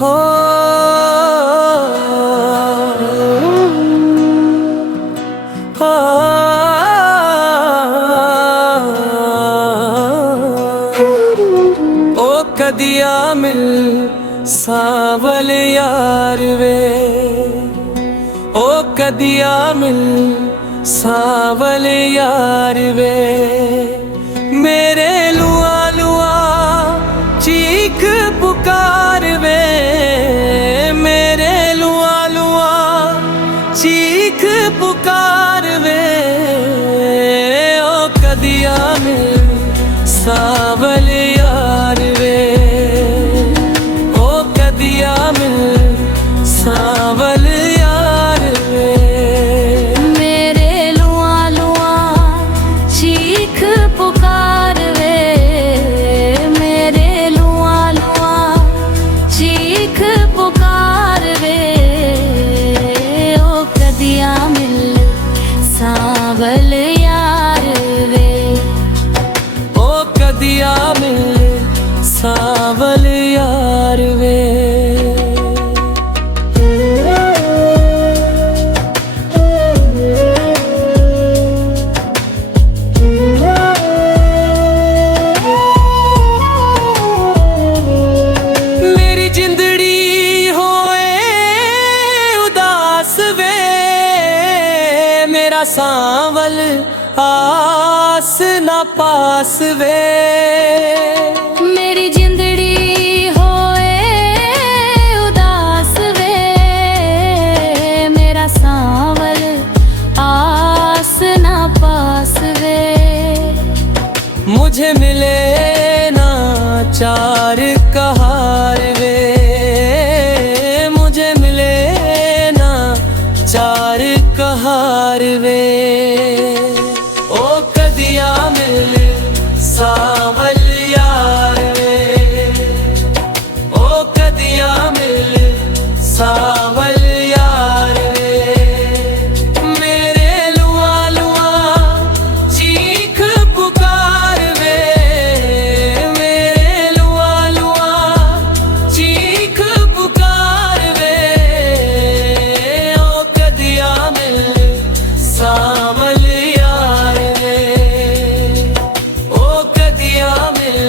हो ओ कदिया मिल सावल यार वे, ओ कदिया मिल सावल यार वे, मेरे लुआ लुआ चीख पुकार वे, मेरे लुआ लुआ चीख पुकार वे, ओ कदिया मिल सावल यार वे, ओ कदिया मिल सावल यार वे, मेरे लुआ लुआ चीख पुकार वे, मेरे लुआ लुआ चीख पुकार वे, ओ कदिया मिल सावल यार वे, ओ कदिया मिल सावल यार वे। मेरी जिंदड़ी होए उदास वे, मेरा सावल आस ना पास वे, मेरी जिंदड़ी होए उदास वे, मेरा सावल आस ना पास वे, मुझे मिले ना चार कहार वे, मुझे मिले ना चार कहार वे, ओ कदिया मिल सावल यार वे, ओ कदिया मिल सावल यार वे, मेरे लुआ लुआ चीख पुकार वे, मेरे लुआ लुआ चीख पुकार वे, ओ कदिया मिल सावल यार वे, ओ कदिया मिल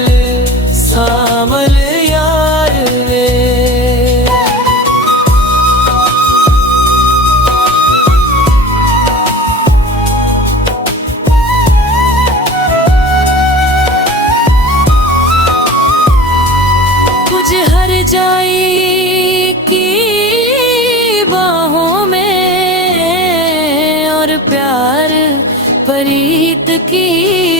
सावल यार वे। कुछ हर जाई की बाहों में, और प्यार परीत की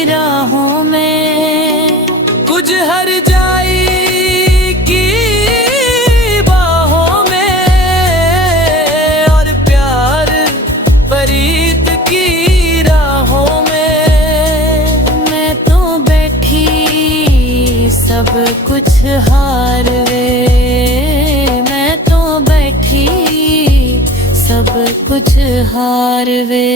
राहों में, कुछ हर जाई की बाहों में, और प्यार परीत की राहों में, मैं तो बैठी सब कुछ हार वे, मैं तो बैठी सब कुछ हार वे।